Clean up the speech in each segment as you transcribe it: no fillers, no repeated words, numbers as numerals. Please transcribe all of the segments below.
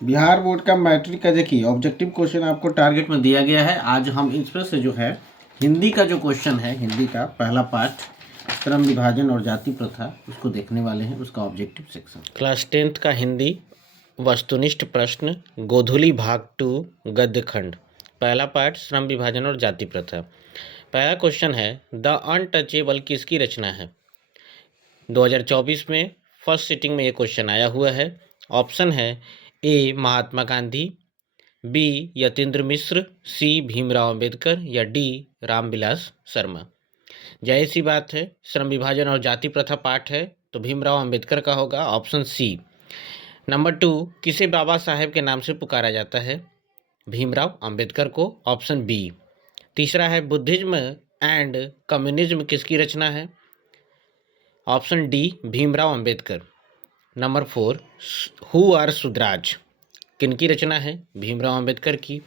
Bihar board का matric का देखिए ऑब्जेक्टिव क्वेश्चन आपको टारगेट में दिया गया है। आज हम इसमें से जो है हिंदी का जो क्वेश्चन है, हिंदी का पहला पार्ट श्रम विभाजन और जाति प्रथा, उसको देखने वाले हैं। उसका ऑब्जेक्टिव सेक्शन क्लास 10th का हिंदी वस्तुनिष्ठ प्रश्न गोधुली भाग 2 गद्य खंड पहला पार्ट श्रम विभाजन और जाति प्रथा। पहला क्वेश्चन है, द अनटचेबल किसकी रचना है? 2024 में फर्स्ट सिटिंग में ये क्वेश्चन आया हुआ है। ऑप्शन है ए महात्मा गांधी, बी यतीन्द्र मिश्र, सी भीमराव अंबेडकर या डी रामविलास शर्मा। जाहिर सी बात है, श्रम विभाजन और जाति प्रथा पाठ है तो भीमराव अंबेडकर का होगा, ऑप्शन सी। नंबर 2, किसे बाबा साहेब के नाम से पुकारा जाता है? भीमराव अंबेडकर को, ऑप्शन बी। तीसरा है, बुद्धिज्म एंड कम्युनिज्म किसकी रचना है? Option D Bhimrao Ambedkar. Number 4, who are Shudras किनकी रचना है? भीमराव अंबेडकर की।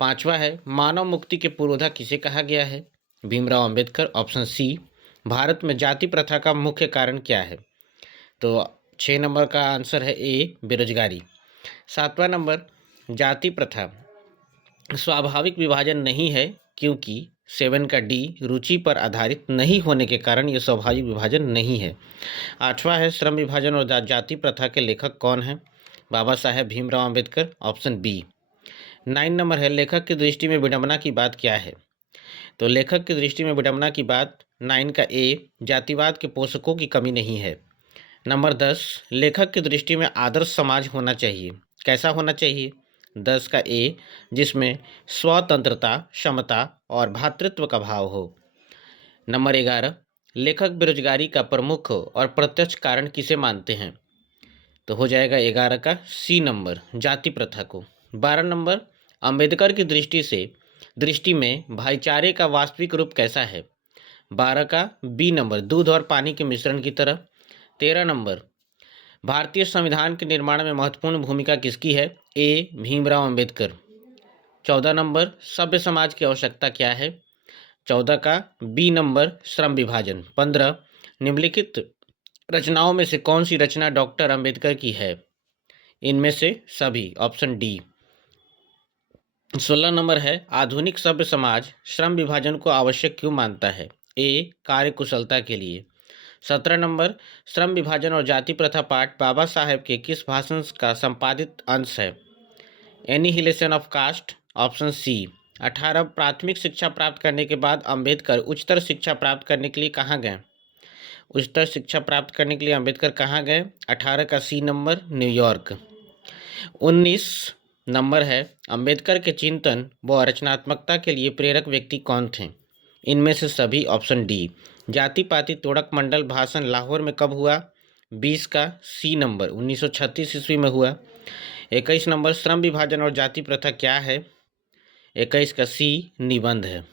पांचवा है, मानव मुक्ति के पुरोधा किसे कहा गया है? Bhimrao Ambedkar, option C. भारत में जाति प्रथा का मुख्य कारण क्या है? तो 6 नंबर का आंसर है ए बेरोजगारी। 7वां नंबर, जाति प्रथा स्वाभाविक विभाजन नहीं है क्योंकि 7 का डी रुचि पर आधारित नहीं होने के कारण यह स्वाभाविक विभाजन नहीं है। 8वां है, श्रम विभाजन और जाति प्रथा के लेखक कौन हैं? Baba Saheb Bhimrao Ambedkar, option B. 9 number है, लेखक की दृष्टि में विडंबना की बात क्या है? तो लेखक की दृष्टि में विडंबना की बात 9 का ए जातिवाद के पोषकों की कमी नहीं है। नंबर 10, लेखक की दृष्टि में आदर्श समाज होना चाहिए, कैसा होना चाहिए? 10 का ए जिसमें स्वतंत्रता, समता और भ्रातृत्व का भाव हो। नंबर 11, लेखक बेरोजगारी का प्रमुख और प्रत्यक्ष कारण किसे मानते हैं? तो हो जाएगा 11 का सी नंबर, जाति प्रथा को। 12 नंबर, अंबेडकर की दृष्टि में भाईचारे का वास्तविक रूप कैसा है? 12 का बी नंबर, दूध और पानी के मिश्रण की तरह। 13 नंबर, भारतीय संविधान के निर्माण में महत्वपूर्ण भूमिका किसकी है? ए भीमराव अंबेडकर। 14 नंबर, सभ्य समाज की आवश्यकता क्या है? 14 का बी नंबर, श्रम विभाजन। 15, निम्नलिखित रचनाओं में से कौन सी रचना डॉक्टर अंबेडकर की है? इनमें से सभी, ऑप्शन डी। 16 नंबर है, आधुनिक सभ्य समाज श्रम विभाजन को आवश्यक क्यों मानता है? ए कार्य कुशलता के लिए। 17 नंबर, श्रम विभाजन और जाति प्रथा पाठ बाबा साहेब के किस भाषण का संपादित अंश है? Annihilation of caste, option C. 18, प्राथमिक शिक्षा प्राप्त करने के बाद अंबेडकर उच्चतर शिक्षा प्राप्त करने के लिए कहाँ गए? उच्चतर शिक्षा प्राप्त करने के लिए अंबेडकर कहाँ गए? 18 का सी नंबर, न्यूयॉर्क। 19 नंबर है, अंबेडकर के चिंतन व रचनात्मकता के लिए प्रेरक व्यक्ति कौन थे? इनमें से सभी, ऑप्शन डी। जाति पाति तोड़क मंडल भाषण लाहौर में कब हुआ? 20 का सी नंबर, 1936 ईस्वी में हुआ। 21 नंबर, श्रम विभाजन और जाति प्रथा क्या है? 21 का सी निबंध है।